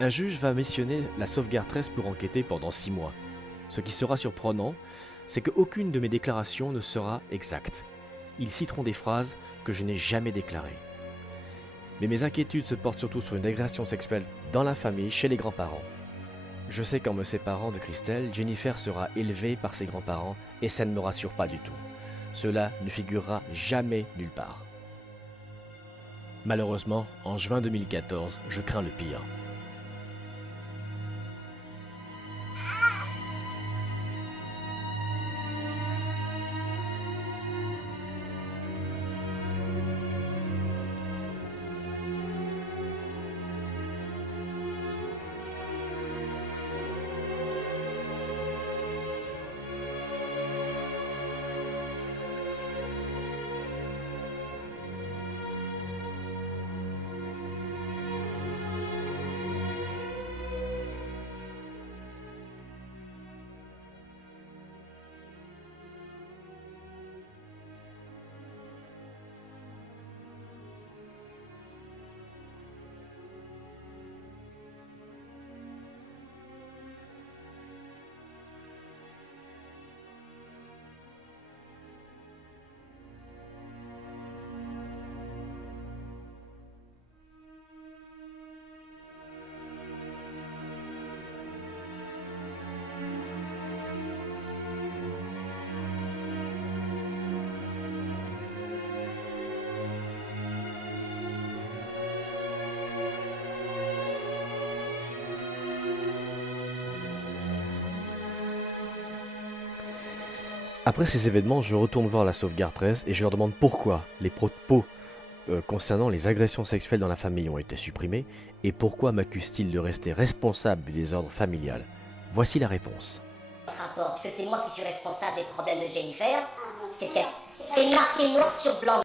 Un juge va missionner la sauvegarde 13 pour enquêter pendant 6 mois. Ce qui sera surprenant, c'est qu'aucune de mes déclarations ne sera exacte. Ils citeront des phrases que je n'ai jamais déclarées. Mais mes inquiétudes se portent surtout sur une agression sexuelle dans la famille, chez les grands-parents. Je sais qu'en me séparant de Christelle, Jennifer sera élevée par ses grands-parents et ça ne me rassure pas du tout. Cela ne figurera jamais nulle part. Malheureusement, en juin 2014, je crains le pire. Après ces événements, je retourne voir la sauvegarde 13 et je leur demande pourquoi les propos concernant les agressions sexuelles dans la famille ont été supprimés et pourquoi m'accusent-ils de rester responsable du désordre familial. Voici la réponse. Rapport, puisque c'est moi qui suis responsable des problèmes de Jennifer, c'est marqué noir sur blanc.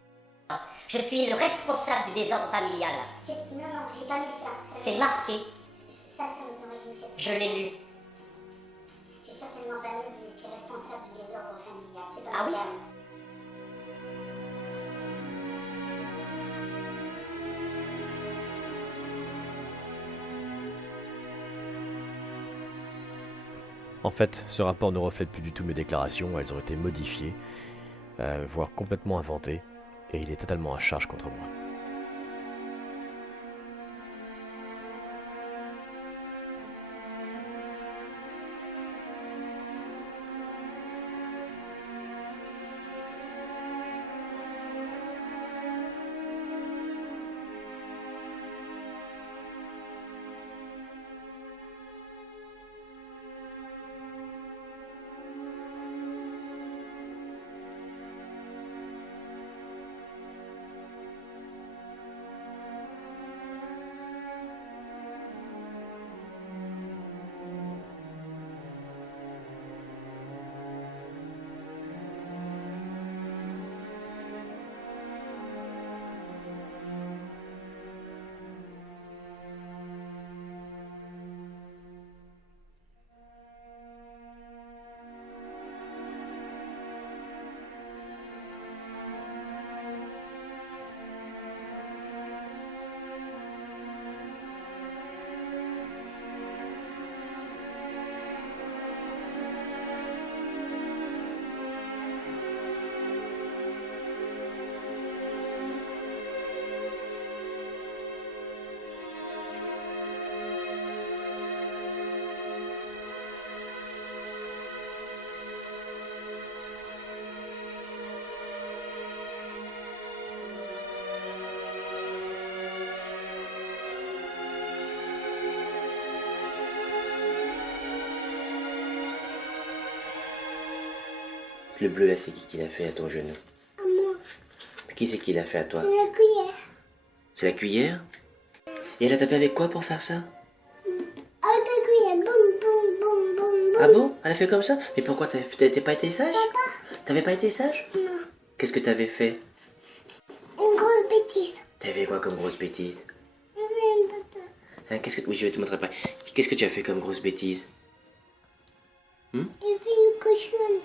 Je suis le responsable du désordre familial. Non, non, j'ai pas lu ça. C'est marqué. Ça me semble, Je l'ai lu. j'ai certainement pas lu que vous étiez responsable du désordre familial. C'est pas Ah oui? bien. En fait, ce rapport ne reflète plus du tout mes déclarations, elles ont été modifiées, voire complètement inventées, et il est totalement à charge contre moi. Le bleu là, c'est qui l'a fait à ton genou? À moi, Qui c'est qui l'a fait à toi? c'est la cuillère. C'est la cuillère? Et elle a tapé avec quoi pour faire ça? Avec la cuillère, boum, boum, boum, boum, boum. Ah bon? Elle a fait comme ça? Mais pourquoi t'avais pas été sage? T'avais pas été sage? Non, Qu'est-ce que t'avais fait? une grosse bêtise. T'avais fait quoi comme grosse bêtise? Je vais une patate. Hein, oui, je vais te montrer après. Qu'est-ce que tu as fait comme grosse bêtise? J'ai fait une cochonne.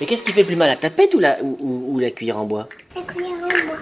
Et qu'est-ce qui fait plus mal, la tapette ou la cuillère en bois? La cuillère en bois.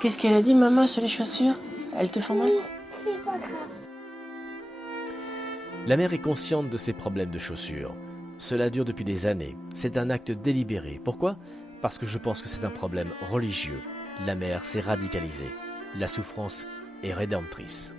Qu'est-ce qu'elle a dit, maman, sur les chaussures? Elles te font mal? C'est pas grave. La mère est consciente de ses problèmes de chaussures. Cela dure depuis des années. C'est un acte délibéré. Pourquoi? Parce que je pense que c'est un problème religieux. La mère s'est radicalisée. La souffrance est rédemptrice.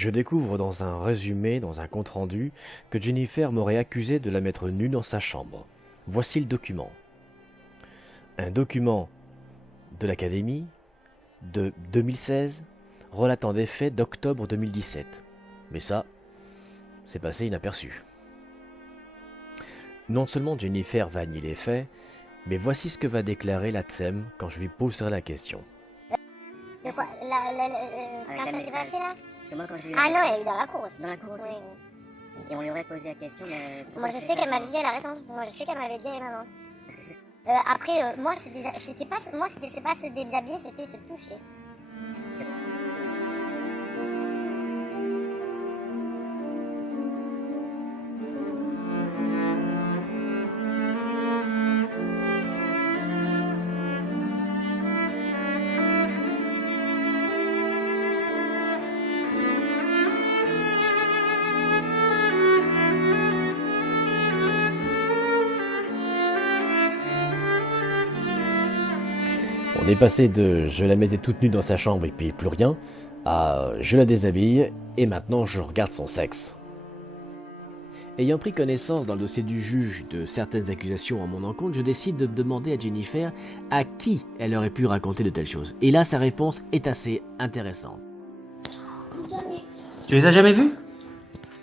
Je découvre dans un résumé, dans un compte-rendu, que Jennifer m'aurait accusé de la mettre nue dans sa chambre. Voici le document. Un document de l'Académie de 2016 relatant des faits d'octobre 2017. Mais ça, c'est passé inaperçu. Non seulement Jennifer va nier les faits, mais voici ce que va déclarer la TSEM quand je lui poserai la question. De quoi quand ça s'est passé là? Parce que moi, quand je lui ai Ah non, elle est dans la cour aussi. dans la cour aussi. Oui. Et on lui aurait posé la question, mais pourquoi Moi je tu sais fais qu'elle ça m'avait dit la réponse. Moi je sais qu'elle m'avait dit à maman. Parce que c'est Après, moi c'était pas se déshabiller, c'était se toucher. On est passé de je la mettais toute nue dans sa chambre et puis plus rien, à je la déshabille et maintenant je regarde son sexe. Ayant pris connaissance dans le dossier du juge de certaines accusations en mon encontre, je décide de demander à Jennifer à qui elle aurait pu raconter de telles choses. Et là, sa réponse est assez intéressante. Tu les as jamais vus?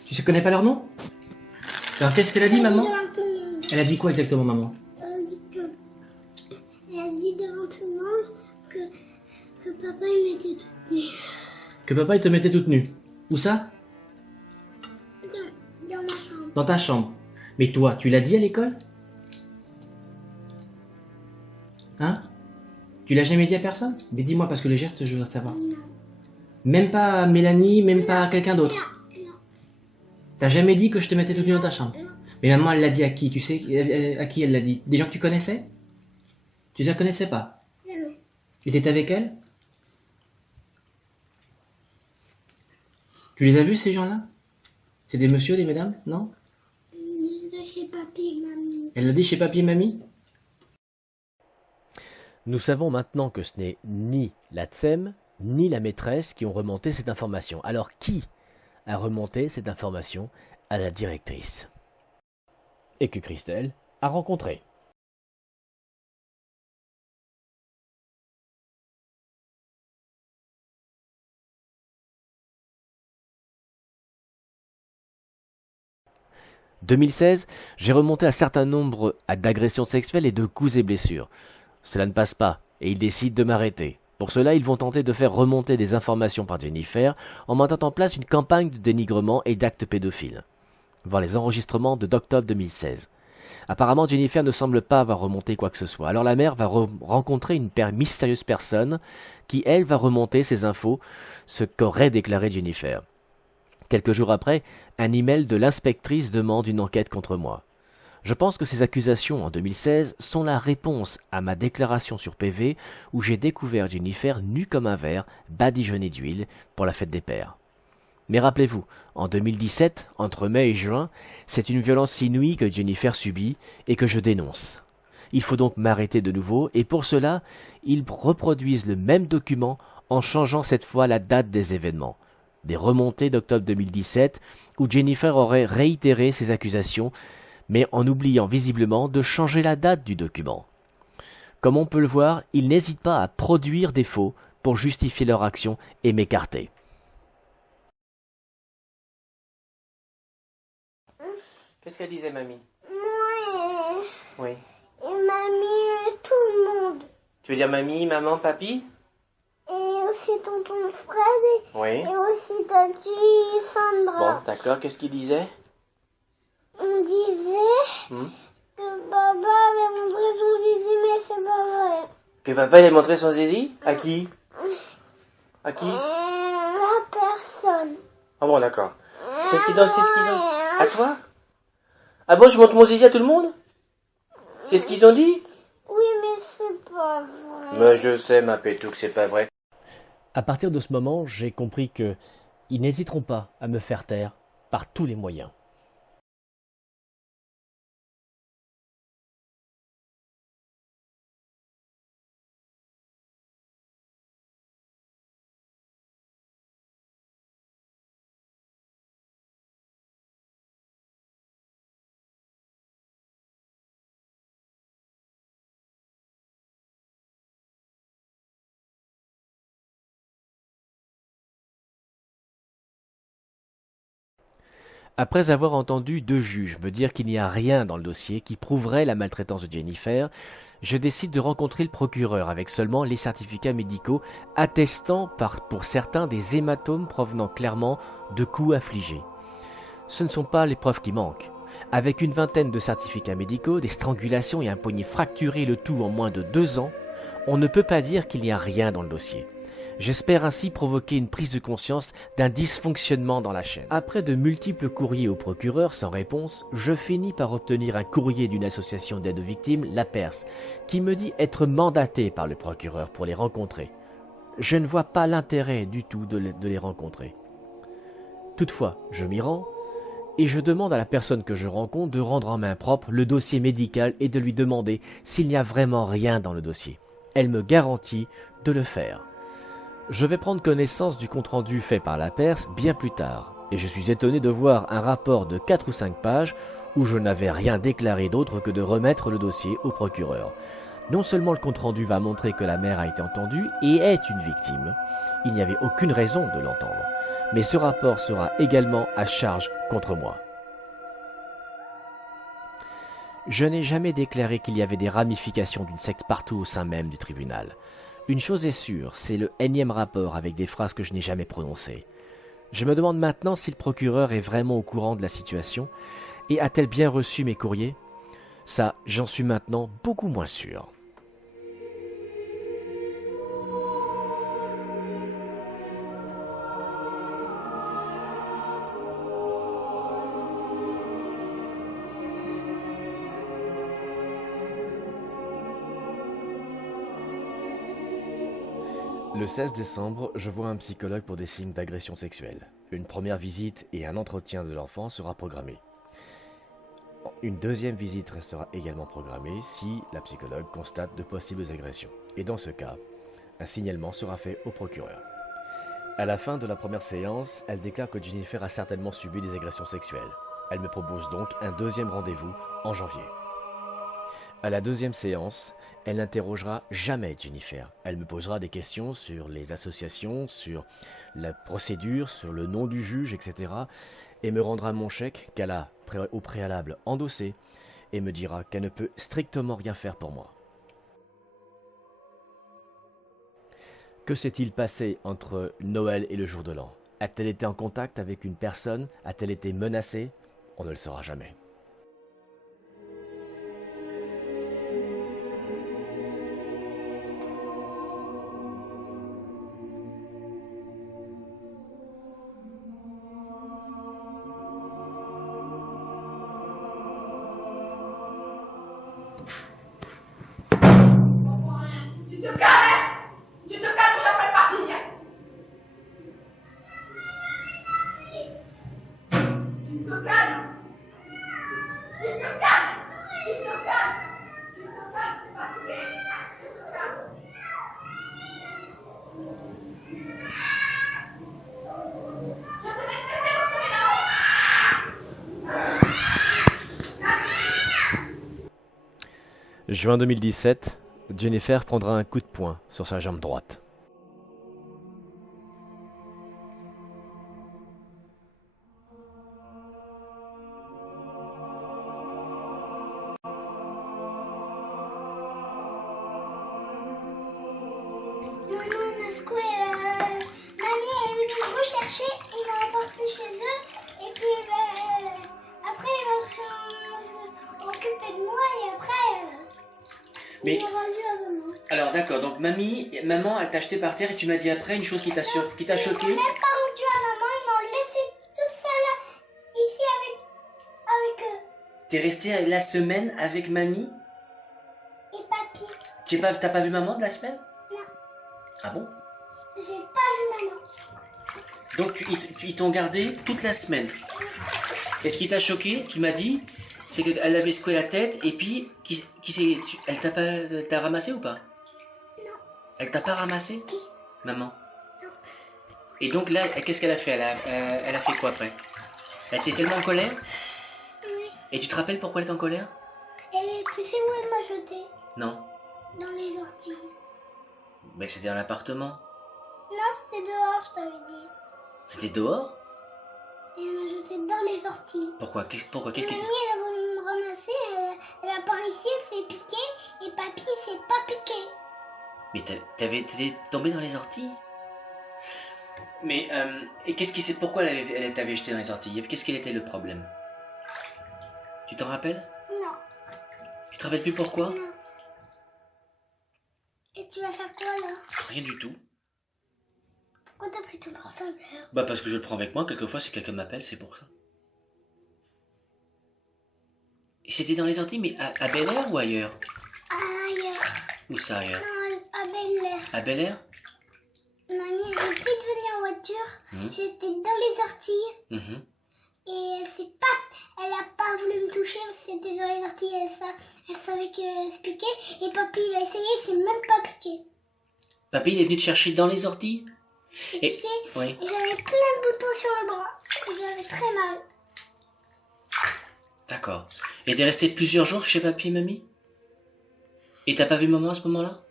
Tu ne connais pas leur nom? Alors qu'est-ce qu'elle a dit, maman? Elle a dit quoi exactement, maman? Elle a dit devant tout le monde que papa il mettait toute nue. Que papa il te mettait toute nue. Où ça? Dans ma chambre. Dans ta chambre. Mais toi, tu l'as dit à l'école? Hein? Tu l'as jamais dit à personne? Mais dis-moi parce que le geste, je veux savoir. Non. Même pas à Mélanie, même pas à quelqu'un d'autre. Non. T'as jamais dit que je te mettais toute nue dans ta chambre? Non. Mais maman, elle l'a dit à qui? Tu sais à qui elle l'a dit? Des gens que tu connaissais? Tu les connaissais pas? Non. Et t'étais avec elle? Tu les as vus ces gens-là? C'est des messieurs, des mesdames? Non? Ils étaient chez papy et mamie. Elle l'a dit chez papy et mamie? Nous savons maintenant que ce n'est ni la TSEM, ni la maîtresse qui ont remonté cette information. Alors qui a remonté cette information à la directrice? Et que Christelle a rencontré. « 2016, j'ai remonté un certain nombre d'agressions sexuelles et de coups et blessures. Cela ne passe pas et ils décident de m'arrêter. Pour cela, ils vont tenter de faire remonter des informations par Jennifer en mettant en place une campagne de dénigrement et d'actes pédophiles. Voir les enregistrements de d'octobre 2016. Apparemment, Jennifer ne semble pas avoir remonté quoi que ce soit. Alors la mère va rencontrer une mystérieuse personne qui, elle, va remonter ces infos, ce qu'aurait déclaré Jennifer. Quelques jours après, un email de l'inspectrice demande une enquête contre moi. Je pense que ces accusations en 2016 sont la réponse à ma déclaration sur PV où j'ai découvert Jennifer nue comme un verre, badigeonnée d'huile pour la fête des pères. Mais rappelez-vous, en 2017, entre mai et juin, c'est une violence inouïe que Jennifer subit et que je dénonce. Il faut donc m'arrêter de nouveau et pour cela, ils reproduisent le même document en changeant cette fois la date des événements. Des remontées d'octobre 2017 où Jennifer aurait réitéré ses accusations mais en oubliant visiblement de changer la date du document. Comme on peut le voir, ils n'hésitent pas à produire des faux pour justifier leur action et m'écarter. Qu'est-ce qu'elle disait, mamie? Oui. Oui. Et mamie et tout le monde. Tu veux dire mamie, maman, papy? Et aussi tonton Fred. Oui. Et aussi Tati Sandra. Bon, d'accord. Qu'est-ce qu'il disait? On disait que papa avait montré son zizi, mais c'est pas vrai. Que papa, il a montré son zizi? À qui? À qui? La personne. Ah bon, d'accord. C'est ce qu'ils ont... À toi? Ah bon, je montre mon zizi à tout le monde? C'est ce qu'ils ont dit? Oui, mais c'est pas vrai. Mais je sais, ma pétou, que c'est pas vrai. À partir de ce moment, j'ai compris que ils n'hésiteront pas à me faire taire par tous les moyens. Après avoir entendu 2 juges me dire qu'il n'y a rien dans le dossier qui prouverait la maltraitance de Jennifer, je décide de rencontrer le procureur avec seulement les certificats médicaux attestant pour certains des hématomes provenant clairement de coups affligés. Ce ne sont pas les preuves qui manquent. Avec une vingtaine de certificats médicaux, des strangulations et un poignet fracturé, le tout en moins de 2 ans, on ne peut pas dire qu'il n'y a rien dans le dossier. J'espère ainsi provoquer une prise de conscience d'un dysfonctionnement dans la chaîne. Après de multiples courriers au procureur sans réponse, je finis par obtenir un courrier d'une association d'aide aux victimes, la Perse, qui me dit être mandaté par le procureur pour les rencontrer. Je ne vois pas l'intérêt du tout de les rencontrer. Toutefois, je m'y rends et je demande à la personne que je rencontre de rendre en main propre le dossier médical et de lui demander s'il n'y a vraiment rien dans le dossier. Elle me garantit de le faire. Je vais prendre connaissance du compte-rendu fait par la Perse bien plus tard, et je suis étonné de voir un rapport de 4 ou 5 pages où je n'avais rien déclaré d'autre que de remettre le dossier au procureur. Non seulement le compte-rendu va montrer que la mère a été entendue et est une victime, il n'y avait aucune raison de l'entendre, mais ce rapport sera également à charge contre moi. Je n'ai jamais déclaré qu'il y avait des ramifications d'une secte partout au sein même du tribunal. Une chose est sûre, c'est le énième rapport avec des phrases que je n'ai jamais prononcées. Je me demande maintenant si le procureur est vraiment au courant de la situation et a-t-elle bien reçu mes courriers ? Ça, j'en suis maintenant beaucoup moins sûr. Le 16 décembre, je vois un psychologue pour des signes d'agression sexuelle. Une première visite et un entretien de l'enfant sera programmé. Une deuxième visite restera également programmée si la psychologue constate de possibles agressions. Et dans ce cas, un signalement sera fait au procureur. À la fin de la première séance, elle déclare que Jennifer a certainement subi des agressions sexuelles. Elle me propose donc un deuxième rendez-vous en janvier. À la deuxième séance, elle n'interrogera jamais Jennifer. Elle me posera des questions sur les associations, sur la procédure, sur le nom du juge, etc. et me rendra mon chèque qu'elle a au préalable endossé et me dira qu'elle ne peut strictement rien faire pour moi. Que s'est-il passé entre Noël et le jour de l'an ? A-t-elle été en contact avec une personne ? A-t-elle été menacée ? On ne le saura jamais. Juin 2017, Jennifer prendra un coup de poing sur sa jambe droite. Maman, Masco, mamie est venue me rechercher, ils m'ont emporté chez eux, et puis après ils vont se occuper de moi, et après Mais ils m'ont rendu à maman. alors d'accord, donc maman, elle t'a acheté par terre et tu m'as dit après une chose qui t'a choqué. Ils m'ont même pas rendu à maman, ils m'ont laissé toute seule ici avec eux. T'es resté la semaine avec mamie? Et papy, T'as pas vu maman de la semaine? non, Ah bon? j'ai pas vu maman. Donc ils t'ont gardé toute la semaine. Et ce qui t'a choqué, tu m'as dit, c'est qu'elle avait secoué la tête et puis elle t'a ramassé ou pas? Non. Elle t'a pas ramassé? Qui? Maman. Non. Et donc là, qu'est-ce qu'elle a fait? Elle a fait quoi après? Elle était tellement en colère? Oui. Et tu te rappelles pourquoi elle est en colère? Et tu sais où elle m'a jeté? Non. Dans les orties. Mais c'était dans l'appartement. Non, c'était dehors, je t'avais dit. C'était dehors? et elle m'a jeté dans les orties. Pourquoi? Pourquoi? Qu'est-ce qui s'est... Mamie, elle a voulu me ramasser, elle a pas réussi, elle s'est piquée, et papy s'est pas piqué. Mais t'étais tombé dans les orties? Mais, et qu'est-ce qui s'est... Pourquoi elle t'avait jeté dans les orties? Qu'est-ce quel était le problème? Tu t'en rappelles? Non. Tu te rappelles plus pourquoi? Non. Et tu vas faire quoi là? Rien du tout. Pourquoi t'as pris ton portable là? Bah parce que je le prends avec moi, quelquefois si quelqu'un m'appelle, c'est pour ça. Et c'était dans les Antilles, mais à Bel Air ou ailleurs? Ailleurs. Où ça ailleurs? Non, à Bel Air. À Bel Air? Mamie, elle est vite venue en voiture. J'étais dans les orties. Et elle a pas voulu me toucher parce que c'était dans les orties. Elle savait qu'elle allait se piquer. Et papy, il a essayé, il s'est même pas piqué. Papy, il est venu te chercher dans les orties? Et tu sais, oui. j'avais plein de boutons sur le bras. Et j'avais très mal. D'accord. Et t'es resté plusieurs jours chez papy et mamie? Et t'as pas vu maman à ce moment-là?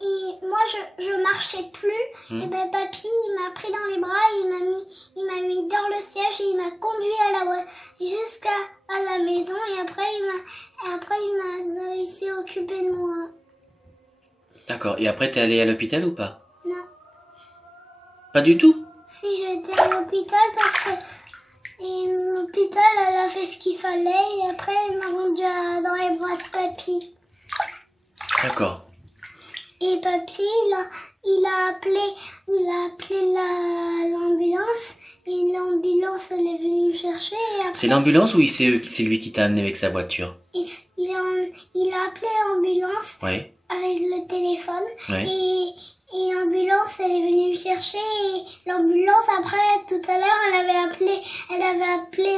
Et moi, je marchais plus. Et ben, papy, il m'a pris dans les bras, il m'a mis dans le siège et il m'a conduit jusqu'à la maison. Et après, il m'a réussi à occuper de moi. D'accord. Et après, t'es allé à l'hôpital ou pas? Non. Pas du tout? Si, j'étais à l'hôpital parce que l'hôpital, elle a fait ce qu'il fallait. Et après, elle m'a rendu dans les bras de papy. D'accord. Et papy, il a appelé l'ambulance. Et l'ambulance, elle est venue me chercher. Et après, C'est l'ambulance ou c'est lui qui t'a amené avec sa voiture? il a appelé l'ambulance Oui. avec le téléphone. Oui. Et l'ambulance, elle est venue me chercher. Et l'ambulance, après, tout à l'heure, elle avait appelé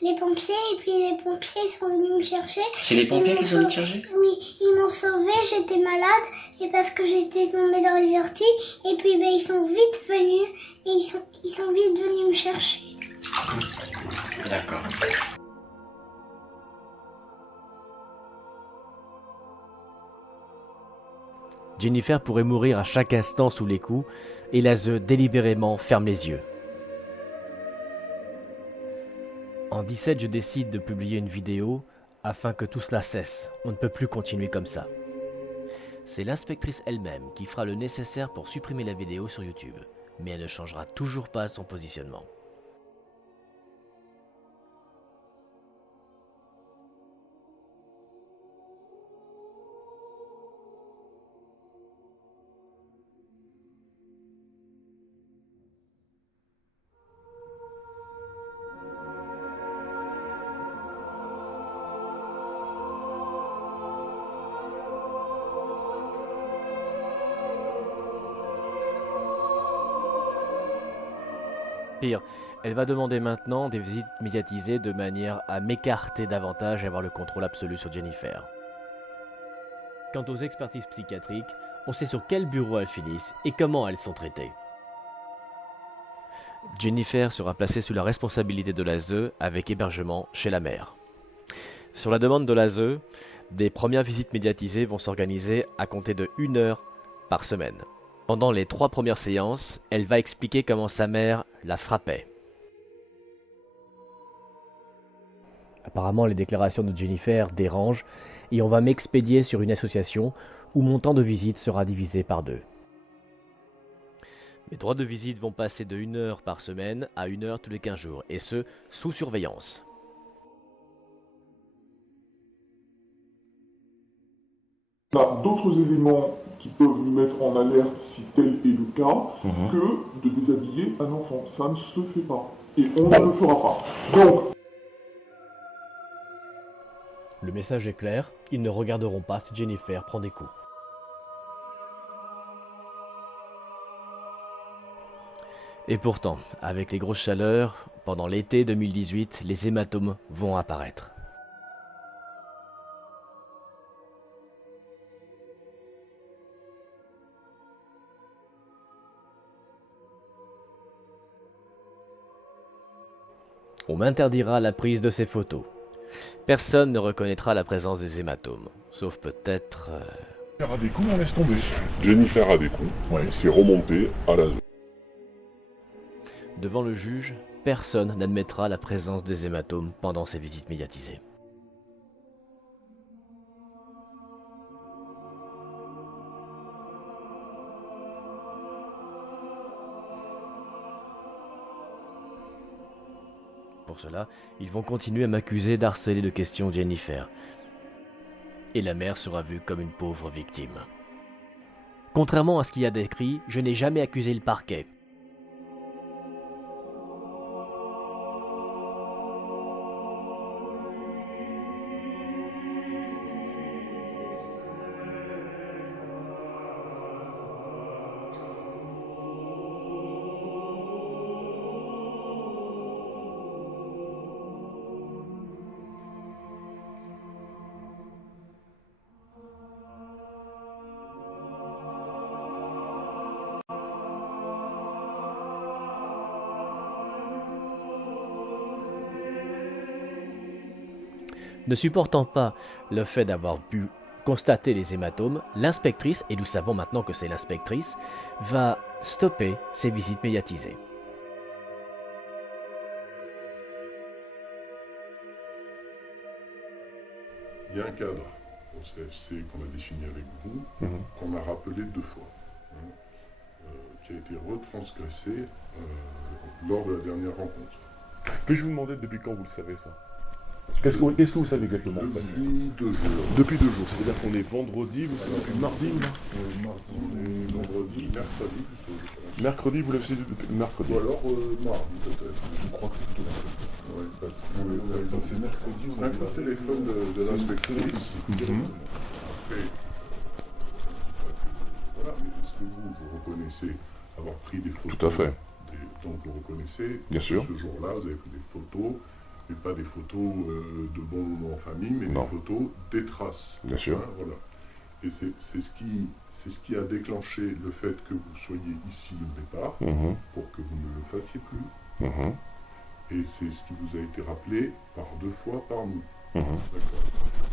les pompiers. Et puis les pompiers, ils sont venus me chercher. C'est les pompiers qui sont venus te chercher? Oui, ils m'ont sauvée, j'étais malade. Et parce que j'étais tombée dans les orties. Et puis, ben, ils sont vite venus. Et ils sont vite venus me chercher. D'accord. Jennifer pourrait mourir à chaque instant sous les coups, et Laseux délibérément ferme les yeux. En 17, je décide de publier une vidéo afin que tout cela cesse. On ne peut plus continuer comme ça. C'est l'inspectrice elle-même qui fera le nécessaire pour supprimer la vidéo sur YouTube, mais elle ne changera toujours pas son positionnement. Pire, elle va demander maintenant des visites médiatisées de manière à m'écarter davantage et avoir le contrôle absolu sur Jennifer. Quant aux expertises psychiatriques, on sait sur quel bureau elles finissent et comment elles sont traitées. Jennifer sera placée sous la responsabilité de l'ASE avec hébergement chez la mère. Sur la demande de l'ASE, des premières visites médiatisées vont s'organiser à compter de 1 heure par semaine. Pendant les 3 premières séances, elle va expliquer comment sa mère la frappait. Apparemment, les déclarations de Jennifer dérangent et on va m'expédier sur une association où mon temps de visite sera divisé par 2. Mes droits de visite vont passer de 1 heure par semaine à 1 heure tous les 15 jours, et ce, sous surveillance. On a d'autres éléments qui peuvent nous mettre en alerte si tel est le cas que de déshabiller un enfant. Ça ne se fait pas. Et on ne le fera pas. Donc, Le message est clair, ils ne regarderont pas si Jennifer prend des coups. Et pourtant, avec les grosses chaleurs, pendant l'été 2018, les hématomes vont apparaître. On m'interdira la prise de ces photos. Personne ne reconnaîtra la présence des hématomes, sauf peut-être... Jennifer a des coups, on laisse tomber. Jennifer a des coups. Ouais. C'est remonté à la zone. Devant le juge, personne n'admettra la présence des hématomes pendant ces visites médiatisées. Pour cela, ils vont continuer à m'accuser d'harceler de questions Jennifer. Et la mère sera vue comme une pauvre victime. Contrairement à ce qu'il y a décrit, je n'ai jamais accusé le parquet. Ne supportant pas le fait d'avoir pu constater les hématomes, l'inspectrice, et nous savons maintenant que c'est l'inspectrice, va stopper ces visites médiatisées. Il y a un cadre au CFC qu'on a défini avec vous, qu'on a rappelé 2 fois, qui a été retransgressé lors de la dernière rencontre. Puis-je vous demander depuis quand vous le savez ça? Qu'est-ce que vous savez exactement? Depuis 2 jours. Depuis 2 jours, c'est-à-dire qu'on est vendredi, vous savez depuis mardi ou là? Mardi, on est vendredi, mercredi plutôt, je pense. Mercredi, vous l'avez su depuis mercredi? Ou alors mardi peut-être. Je crois que c'est plutôt mercredi. Oui, parce que c'est mercredi, on a un coup de téléphone de l'inspectrice. Après, voilà, mais est-ce que vous reconnaissez avoir pris des photos? Tout à fait. Donc vous reconnaissez, bien sûr. Ce jour-là, vous avez pris des photos, mais pas des photos de bons moments en famille, mais non. des photos des traces. Bien sûr. Hein, voilà. Et c'est ce qui a déclenché le fait que vous soyez ici au départ, pour que vous ne le fassiez plus. Et c'est ce qui vous a été rappelé par 2 fois par nous. D'accord.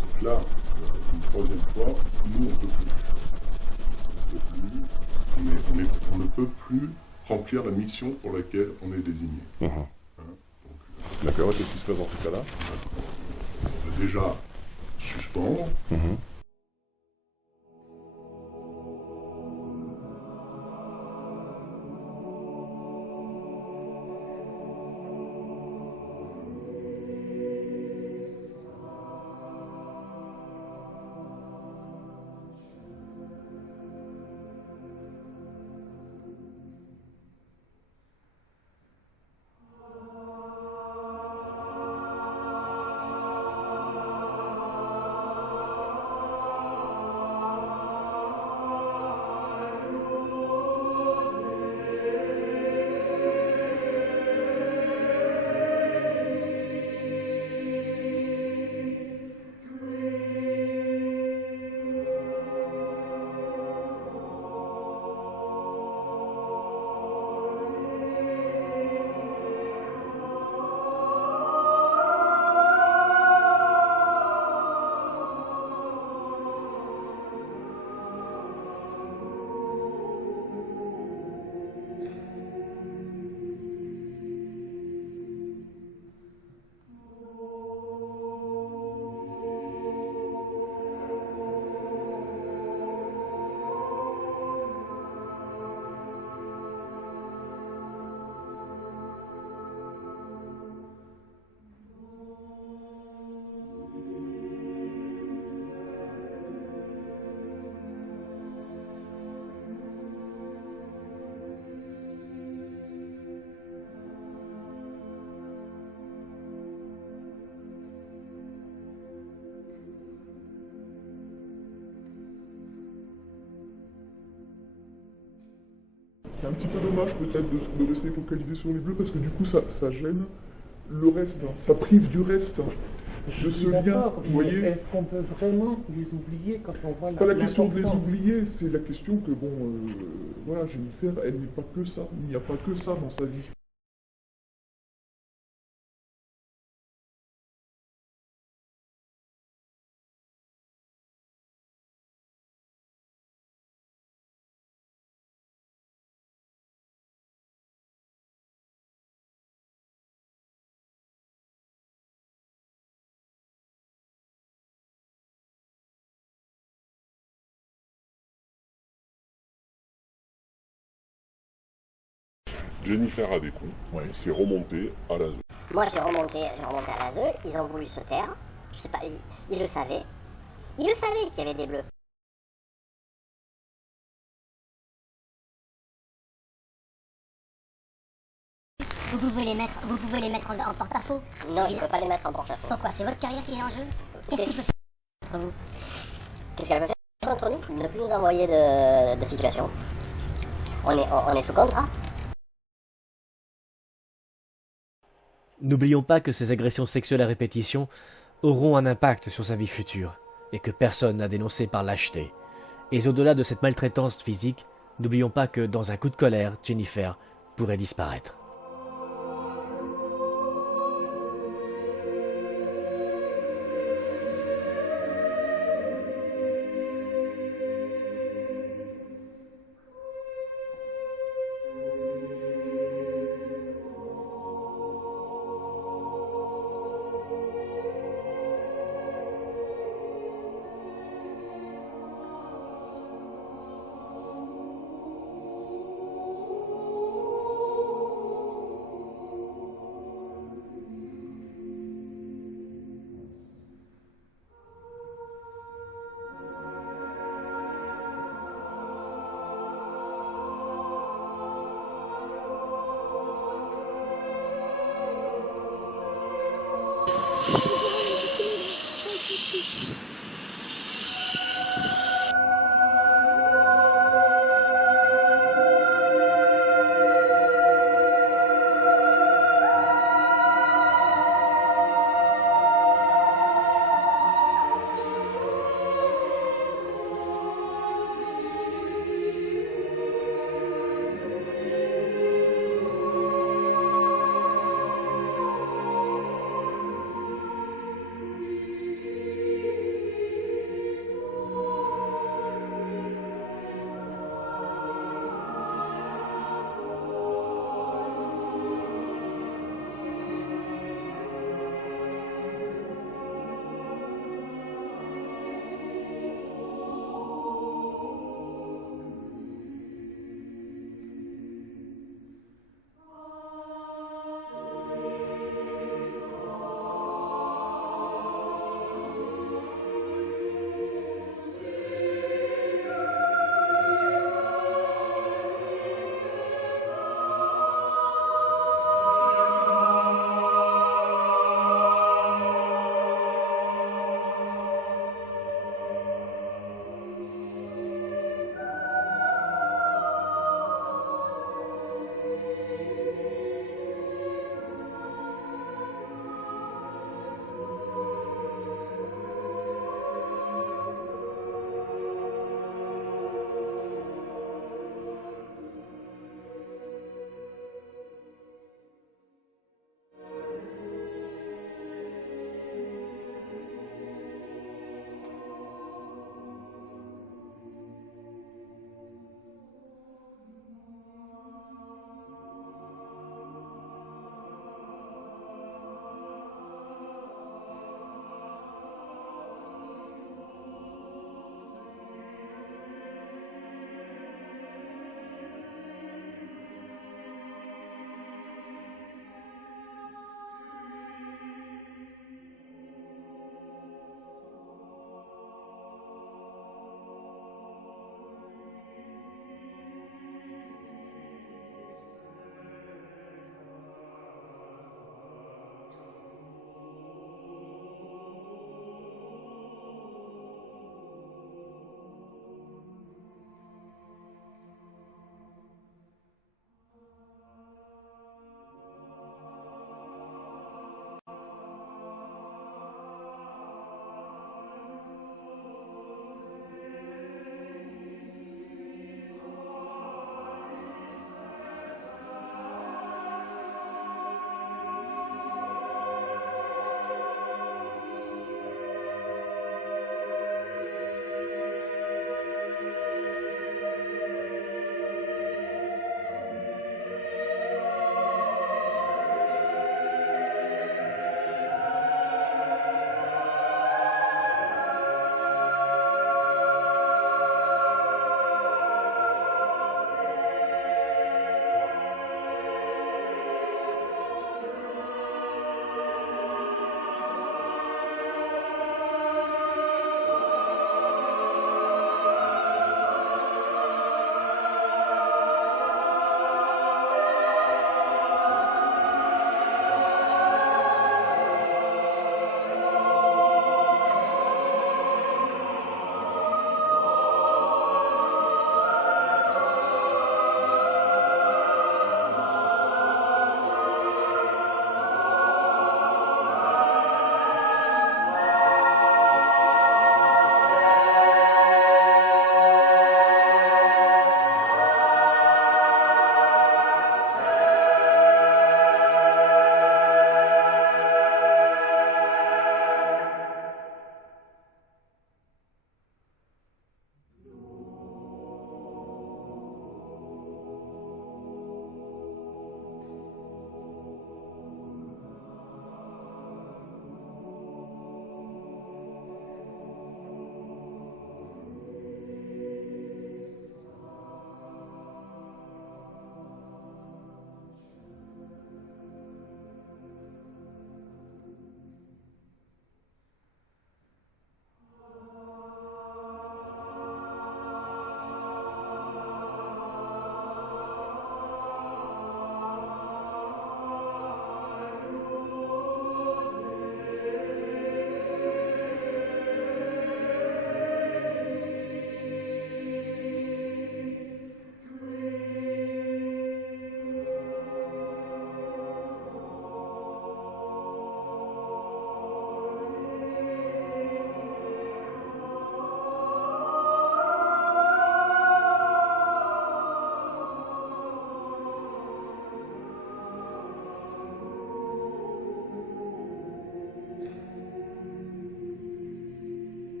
Donc là, une 3e fois, nous on ne peut plus. On ne peut plus remplir la mission pour laquelle on est désigné. D'accord, qu'est-ce qui se passe dans ce cas-là? On va déjà suspendre. C'est un petit peu dommage peut-être de rester focalisé sur les bleus parce que du coup ça gêne le reste, ça prive du reste de ce lien, vous voyez. Est-ce qu'on peut vraiment les oublier quand on voit C'est pas la question de les oublier, c'est la question que bon, voilà, Jennifer, elle n'est pas que ça, il n'y a pas que ça dans sa vie. Jennifer a des coups, c'est remonté à l'ASE. Moi, j'ai remonté à l'ASE, ils ont voulu se taire. Je sais pas, ils le savaient. Ils le savaient qu'il y avait des bleus. Vous pouvez les mettre en porte-à-faux. Non, je ne peux pas les mettre en porte-à-faux. Pourquoi? C'est votre carrière qui est en jeu? Qu'est-ce qu'il peut faire contre vous? Qu'est-ce qu'elle peut faire contre nous? Ne plus nous envoyer de situation. On est sous contrat. N'oublions pas que ces agressions sexuelles à répétition auront un impact sur sa vie future, et que personne n'a dénoncé par lâcheté. Et au-delà de cette maltraitance physique, n'oublions pas que dans un coup de colère, Jennifer pourrait disparaître.